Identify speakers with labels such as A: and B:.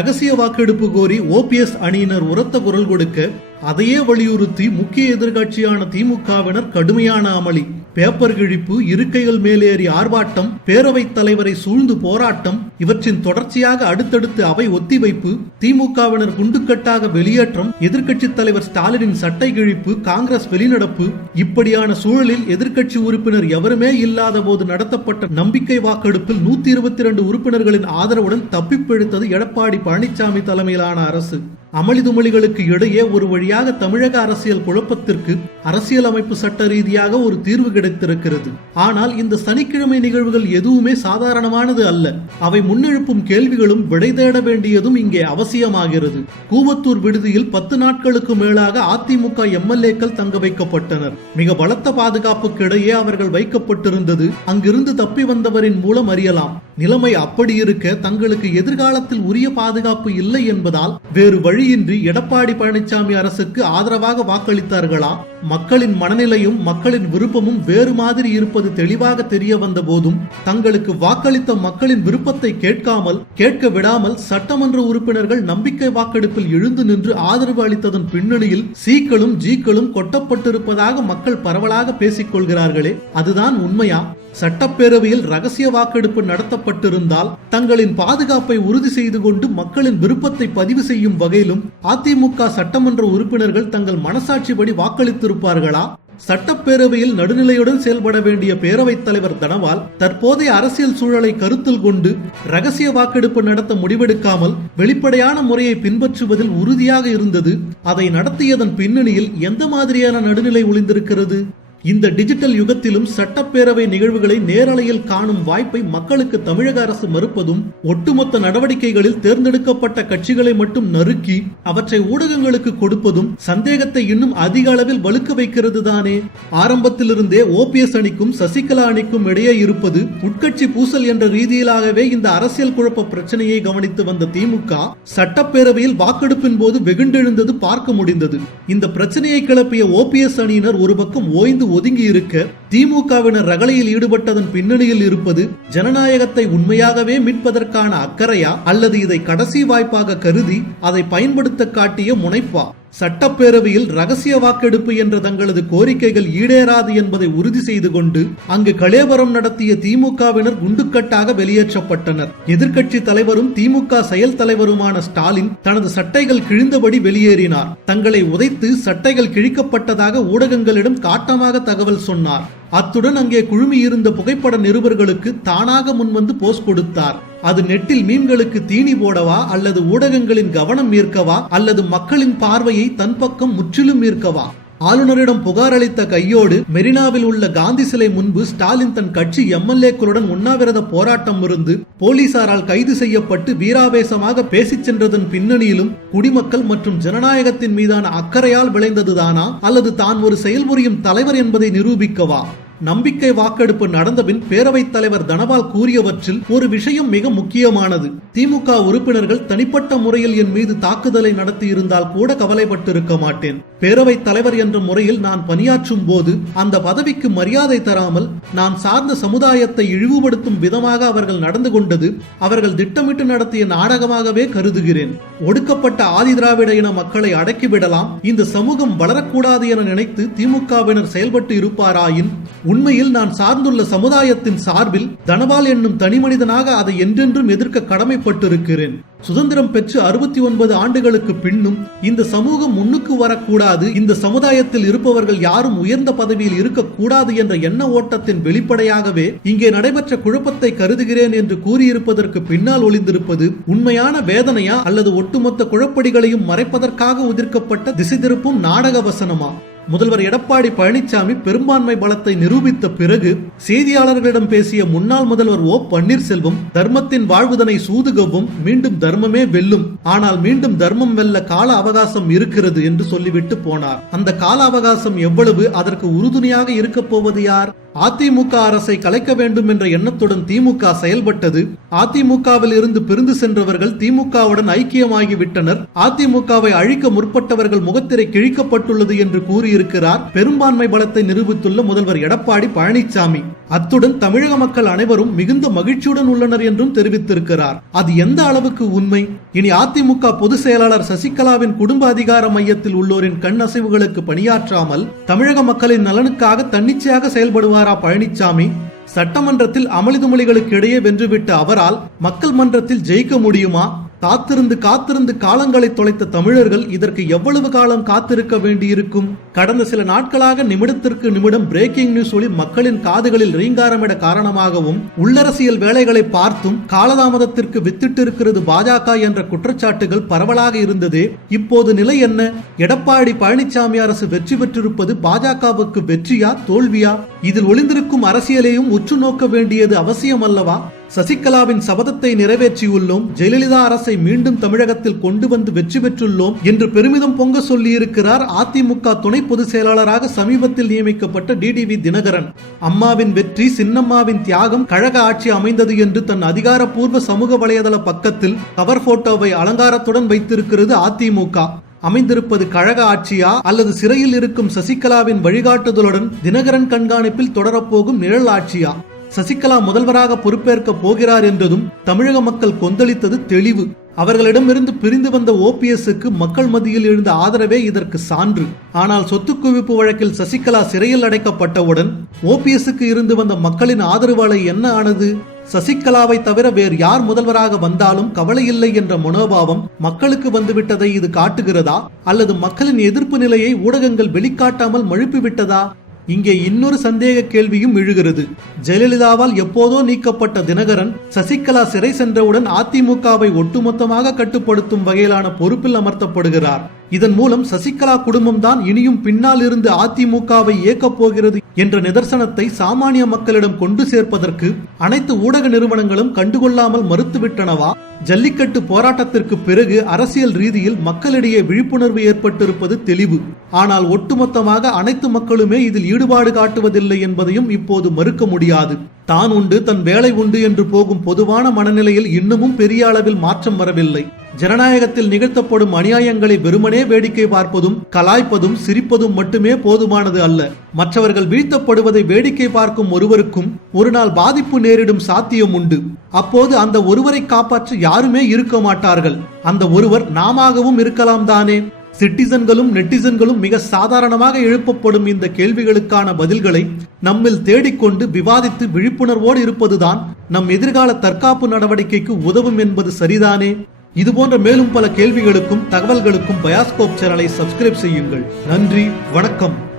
A: ரகசிய வாக்கெடுப்பு கோரி ஓபிஎஸ் அணியினர் உரத்த குரல் கொடுக்க அதையே வலியுறுத்தி முக்கிய எதிர்கட்சியான திமுகவினர் கடுமையான அமளி. பேப்பர் கிழிப்பு இருக்கைகள் மேலேறி ஆர்ப்பாட்டம் பேரவைத் தலைவரை சூழ்ந்து போராட்டம் இவற்றின் தொடர்ச்சியாக அடுத்தடுத்து அவை ஒத்திவைப்பு திமுகவினர் குண்டுக்கட்டாக வெளியேற்றம் எதிர்க்கட்சித் தலைவர் ஸ்டாலினின் சட்டை கிழிப்பு காங்கிரஸ் வெளிநடப்பு இப்படியான சூழலில் எதிர்க்கட்சி உறுப்பினர் எவருமே இல்லாத போது நடத்தப்பட்ட நம்பிக்கை வாக்கெடுப்பில் நூத்தி இருபத்தி இரண்டு உறுப்பினர்களின் ஆதரவுடன் தப்பிப்பிழைத்தது எடப்பாடி பழனிசாமி தலைமையிலான அரசு. அமளிதுமளிகளுக்கு இடையே ஒரு வழியாக தமிழக அரசியல் குழப்பத்திற்கு அரசியலமைப்பு சட்ட ரீதியாக ஒரு தீர்வு கிடைத்திருக்கிறது. ஆனால் இந்த சனிக்கிழமை நிகழ்வுகள் எதுவுமே சாதாரணமானது அல்ல. அவை முன்னெழுப்பும் கேள்விகளும் விடை தேட வேண்டியதும் இங்கே அவசியமாகிறது. கூவத்தூர் விடுதியில் பத்து நாட்களுக்கு மேலாக அதிமுக எம்எல்ஏக்கள் தங்க வைக்கப்பட்டனர். மிக பலத்த பாதுகாப்புக்கு இடையே அவர்கள் வைக்கப்பட்டிருந்தது அங்கிருந்து தப்பி வந்தவரின் மூலம் அறியலாம். நிலைமை அப்படி இருக்க தங்களுக்கு எதிர்காலத்தில் உரிய பாதுகாப்பு இல்லை என்பதால் வேறு வழியின்றி எடப்பாடி பழனிசாமி அரசுக்கு ஆதரவாக வாக்களித்தார்களா? மக்களின் மனநிலையும் மக்களின் விருப்பமும் வேறு மாதிரி இருப்பது தெளிவாக தெரிய வந்த போதும் தங்களுக்கு வாக்களித்த மக்களின் விருப்பத்தை கேட்காமல் கேட்க விடாமல் சட்டமன்ற உறுப்பினர்கள் நம்பிக்கை வாக்கெடுப்பில் எழுந்து நின்று ஆதரவு அளித்ததன் பின்னணியில் சீக்களும் ஜீக்களும் கொட்டப்பட்டிருப்பதாக மக்கள் பரவலாக பேசிக் கொள்கிறார்களே அதுதான் உண்மையா? சட்டப்பேரவையில் ரகசிய வாக்கெடுப்பு நடத்தப்பட்டிருந்தால் தங்களின் பாதுகாப்பை உறுதி செய்து கொண்டு மக்களின் விருப்பத்தை பதிவு செய்யும் வகையிலும் அதிமுக சட்டமன்ற உறுப்பினர்கள் தங்கள் மனசாட்சிப்படி வாக்களித்திருப்பார்களா? சட்டப்பேரவையில் நடுநிலையுடன் செயல்பட வேண்டிய பேரவைத் தலைவர் தனவால் தற்போதைய அரசியல் சூழலை கருத்தில் கொண்டு ரகசிய வாக்கெடுப்பு நடத்த முடிவெடுக்காமல் வெளிப்படையான முறையை பின்பற்றுவதில் உறுதியாக இருந்தது. அதை நடத்தியதன் பின்னணியில் எந்த மாதிரியான நடுநிலை ஒளிந்திருக்கிறது? இந்த டிஜிட்டல் யுகத்திலும் சட்டப்பேரவை நிகழ்வுகளை நேரலையில் காணும் வாய்ப்பை மக்களுக்கு தமிழக அரசு மறுப்பதும் ஒட்டுமொத்த நடவடிக்கைகளில் தேர்ந்தெடுக்கப்பட்ட கட்சிகளை மட்டும் நறுக்கி அவற்றை ஊடகங்களுக்கு கொடுப்பதும் சந்தேகத்தை இன்னும் அதிக அளவில் வலுக்க வைக்கிறது தானே. ஆரம்பத்திலிருந்தே ஓபிஎஸ் அணிக்கும் சசிகலா அணிக்கும் இடையே இருப்பது உட்கட்சி பூசல் என்ற ரீதியிலாகவே இந்த அரசியல் குழப்ப பிரச்சனையை கவனித்து வந்த திமுக சட்டப்பேரவையில் வாக்கெடுப்பின் போது வெகுண்டெழுந்தது பார்க்க முடிந்தது. இந்த பிரச்சனையை கிளப்பிய ஓபிஎஸ் அணியினர் ஒரு பக்கம் ஓய்ந்து ஒதுங்கி இருக்க திமுகவினர் ரகளையில் ஈடுபட்டதன் பின்னணியில் இருப்பது ஜனநாயகத்தை உண்மையாகவே மீட்பதற்கான அக்கறையா அல்லது இதை கடைசி வாய்ப்பாக கருதி அதை பயன்படுத்த காட்டிய முனைப்பா? சட்டப்பேரவையில் ரகசிய வாக்கெடுப்பு என்ற தங்களது கோரிக்கைகள் ஈடேறாது என்பதை உறுதி செய்து கொண்டு அங்கு கலேபரம் நடத்திய திமுகவினர் குண்டுக்கட்டாக வெளியேற்றப்பட்டனர். எதிர்க்கட்சி தலைவரும் திமுக செயல் தலைவருமான ஸ்டாலின் தனது சட்டைகள் கிழிந்தபடி வெளியேறினார். தங்களை உதைத்து சட்டைகள் கிழிக்கப்பட்டதாக ஊடகங்களிடம் காட்டமாக தகவல் சொன்னார். அத்துடன் அங்கே குழுமியிருந்த புகைப்பட நிருபர்களுக்கு தானாக முன்வந்து போஸ் கொடுத்தார். அது நெட்டில் மீன்களுக்கு தீனி போடவா அல்லது ஊடகங்களின் கவனம் ஈர்க்கவா அல்லது மக்களின் பார்வையை தன் பக்கம் முற்றிலும் ஈர்க்கவா? ஆளுநரிடம் புகார் அளித்த கையோடு மெரினாவில் உள்ள காந்தி சிலை முன்பு ஸ்டாலின் தன் கட்சி எம்எல்ஏக்களுடன் உண்ணாவிரத போராட்டம் இருந்து போலீசாரால் கைது செய்யப்பட்டு வீராவேசமாக பேசிச் சென்றதன் பின்னணியிலும் குடிமக்கள் மற்றும் ஜனநாயகத்தின் மீதான அக்கறையால் விளைந்ததுதானா? அல்லது தான் ஒரு செயல்புரியும் தலைவர் என்பதை நிரூபிக்கவா? நம்பிக்கை வாக்கெடுப்பு நடந்தபின் பேரவைத் தலைவர் தனபால் கூறியவற்றில் ஒரு விஷயம் மிக முக்கியமானது. திமுக உறுப்பினர்கள் தனிப்பட்ட முறையில் என் மீது தாக்குதலை நடத்தி இருந்தால் கூட கவலைப்பட்டிருக்க மாட்டேன். பேரவைத் தலைவர் என்ற முறையில் நான் பணியாற்றும் போது அந்த பதவிக்கு மரியாதை தராமல் நான் சார்ந்த சமுதாயத்தை இழிவுபடுத்தும் விதமாக அவர்கள் நடந்து கொண்டது அவர்கள் திட்டமிட்டு நடத்திய நாடகமாகவே கருதுகிறேன். ஒடுக்கப்பட்ட ஆதி திராவிட இன மக்களை அடக்கிவிடலாம். இந்த சமூகம் வளரக்கூடாது என நினைத்து திமுகவினர் செயல்பட்டு இருப்பாராயின் உண்மையில் நான் சார்ந்துள்ள சமுதாயத்தின் சார்பில் தனபால் என்னும் தனிமனிதனாக அதை என்றென்றும் எதிர்க்க கடமைப்பட்டிருக்கிறேன். சுதந்திரம் பெற்று அறுபத்தி ஒன்பது ஆண்டுகளுக்கு பின்னும் இந்த சமூகம் முன்னுக்கு வரக்கூடாது இந்த சமுதாயத்தில் இருப்பவர்கள் யாரும் உயர்ந்த பதவியில் இருக்கக்கூடாது என்ற எண்ண ஓட்டத்தின் வெளிப்படையாகவே இங்கே நடைபெற்ற குழப்பத்தை கருதுகிறேன் என்று கூறியிருப்பதற்கு பின்னால் ஒளிந்திருப்பது உண்மையான வேதனையா அல்லது ஒட்டுமொத்த குழப்படிகளையும் மறைப்பதற்காக உதிர்க்கப்பட்ட திசை திருப்பும் நாடக வசனமா முதல்வர் எடப்பாடி பழனிசாமி பெரும்பான்மை பலத்தை நிரூபித்த பிறகு செய்தியாளர்களிடம் பேசிய முன்னாள் முதல்வர் ஓ பன்னீர்செல்வம் தர்மத்தின் வாழ்வுதனை சூதுகவும் மீண்டும் தர்மமே வெல்லும். ஆனால் மீண்டும் தர்மம் வெல்ல கால அவகாசம் இருக்கிறது என்று சொல்லிவிட்டு போனார். அந்த கால அவகாசம் எவ்வளவு அதற்கு உறுதுணையாக இருக்கப் போவது யார்? அதிமுக அரசை கலைக்க வேண்டும் என்ற எண்ணத்துடன் திமுக செயல்பட்டது. அதிமுகவில் இருந்து பிரிந்து சென்றவர்கள் திமுகவுடன் ஐக்கியமாகி விட்டனர் அதிமுகவை அழிக்க முற்பட்டவர்கள் முகத்திரை கிழிக்கப்பட்டுள்ளது என்று கூறியிருக்கிறார். பெரும்பான்மை பலத்தை நிரூபித்துள்ள முதல்வர் எடப்பாடி பழனிசாமி அத்துடன் தமிழக மக்கள் அனைவரும் மிகுந்த மகிழ்ச்சியுடன் உள்ளனர் என்றும் தெரிவித்திருக்கிறார். அது எந்த அளவுக்கு உண்மை? இனி அதிமுக பொதுச் செயலாளர் சசிகலாவின் குடும்ப அதிகார மையத்தில் உள்ளோரின் கண் அசைவுகளுக்கு பணியாற்றாமல் தமிழக மக்களின் நலனுக்காக தன்னிச்சையாக செயல்படுவாரா பழனிசாமி சட்டமன்றத்தில் அமளிதுமொழிகளுக்கு இடையே வென்றுவிட்ட அவரால் மக்கள் மன்றத்தில் ஜெயிக்க முடியுமா? காத்திருந்து காத்திருந்து காலங்களை தொலைத்த தமிழர்கள் இதற்கு எவ்வளவு காலம் காத்திருக்க வேண்டியிருக்கும்? கடந்த சில நாட்களாக நிமிடத்திற்கு நிமிடம் பிரேக்கிங் நியூஸ் ஒளி மக்களின் காதுகளில் ரீங்காரமிட காரணமாகவும் உள்ளரசியல் வேலைகளை பார்த்தும் காலதாமதத்திற்கு வித்திட்டு இருக்கிறது பாஜக என்ற குற்றச்சாட்டுகள் பரவலாக இருந்தது இப்போது நிலை என்ன? எடப்பாடி பழனிசாமி அரசு வெற்றி பெற்றிருப்பது பாஜகவுக்கு வெற்றியா தோல்வியா? இதில் ஒளிந்திருக்கும் அரசியலையும் உற்று நோக்க வேண்டியது அவசியம் அல்லவா சசிகலாவின் சபதத்தை நிறைவேற்றியுள்ளோம். ஜெயலலிதா அரசை மீண்டும் தமிழகத்தில் கொண்டு வந்து வெற்றி பெற்றுள்ளோம் என்று பெருமிதம் பொங்க சொல்லியிருக்கிறார் அதிமுக துணை பொதுச் செயலாளராக சமீபத்தில் நியமிக்கப்பட்ட டிடிவி தினகரன். அம்மாவின் வெற்றி சின்னம்மாவின் தியாகம் கழக ஆட்சி அமைந்தது என்று தன் அதிகாரப்பூர்வ சமூக வலைதள பக்கத்தில் கவர் போட்டோவை அலங்காரத்துடன் வைத்திருக்கிறது அதிமுக. அமைந்திருப்பது கழக ஆட்சியா அல்லது சிறையில் இருக்கும் சசிகலாவின் வழிகாட்டுதலுடன் தினகரன் கண்காணிப்பில் தொடரப்போகும் நிழல் ஆட்சியா? சசிகலா முதல்வராக பொறுப்பேற்க போகிறார் என்றதும் தமிழக மக்கள் கொந்தளித்தது தெளிவு. அவர்களிடமிருந்து பிரிந்து வந்த ஓபிஎஸ்க்கு மக்கள் மத்தியில் எழுந்த ஆதரவே இதற்கு சான்று. ஆனால் சொத்து குவிப்பு வழக்கில் சசிகலா சிறையில் அடைக்கப்பட்டவுடன் ஓபிஎஸ்க்கு இருந்து வந்த மக்களின் ஆதரவு அலை என்ன ஆனது? சசிகலாவை தவிர வேறு யார் முதல்வராக வந்தாலும் கவலை இல்லை என்ற மனோபாவம் மக்களுக்கு வந்துவிட்டதை இது காட்டுகிறதா? அல்லது மக்களின் எதிர்ப்பு நிலையை ஊடகங்கள் வெளிக்காட்டாமல் மழுப்பி விட்டதா? இங்கே இன்னொரு சந்தேக கேள்வியும் எழுகிறது. ஜெயலலிதாவால் எப்போதோ நீக்கப்பட்ட தினகரன் சசிகலா சிறை சென்றவுடன் அதிமுகவை ஒட்டுமொத்தமாக கட்டுப்படுத்தும் வகையிலான பொறுப்பில் அமர்த்தப்படுகிறார். இதன் மூலம் சசிகலா குடும்பம்தான் இனியும் பின்னால் இருந்து அதிமுகவை இயக்கப் போகிறது என்ற நிதர்சனத்தை சாமானிய மக்களிடம் கொண்டு சேர்ப்பதற்கு அனைத்து ஊடக நிறுவனங்களும் கண்டுகொள்ளாமல் மறுத்துவிட்டனவா? ஜல்லிக்கட்டு போராட்டத்திற்கு பிறகு அரசியல் ரீதியில் மக்களிடையே விழிப்புணர்வு ஏற்பட்டிருப்பது தெளிவு. ஆனால் ஒட்டுமொத்தமாக அனைத்து மக்களுமே இதில் ஈடுபாடு காட்டுவதில்லை என்பதையும் இப்போது மறுக்க முடியாது. தான் உண்டு தன் வேலை உண்டு என்று போகும் பொதுவான மனநிலையில் இன்னமும் பெரிய அளவில் மாற்றம் வரவில்லை. ஜனநாயகத்தில் நிகழ்த்தப்படும் அநியாயங்களை வெறுமனே வேடிக்கை பார்ப்பதும் கலாய்ப்பதும் சிரிப்பதும் மட்டுமே போதுமானது அல்ல. மற்றவர்கள் வீழ்த்தப்படுவதை வேடிக்கை பார்க்கும் ஒருவருக்கும் ஒரு நாள் பாதிப்பு நேரிடும் சாத்தியம் உண்டு. அப்போது அந்த ஒருவரை காப்பாற்ற யாருமே இருக்க மாட்டார்கள். அந்த ஒருவர் நாமாகவும் இருக்கலாம் தானே. சிட்டிசன்களும் நெட்டிசன்களும் மிக சாதாரணமாக எழுப்பப்படும் இந்த கேள்விகளுக்கான பதில்களை நம்மில் தேடிக்கொண்டு விவாதித்து விழிப்புணர்வோடு இருப்பதுதான் நம் எதிர்கால தற்காப்பு நடவடிக்கைக்கு உதவும் என்பது சரிதானே? இது போன்ற மேலும் பல கேள்விகளுக்கும் தகவல்களுக்கும் பயாஸ்கோப் சேனலை சப்ஸ்கிரைப் செய்யுங்கள். நன்றி வணக்கம்.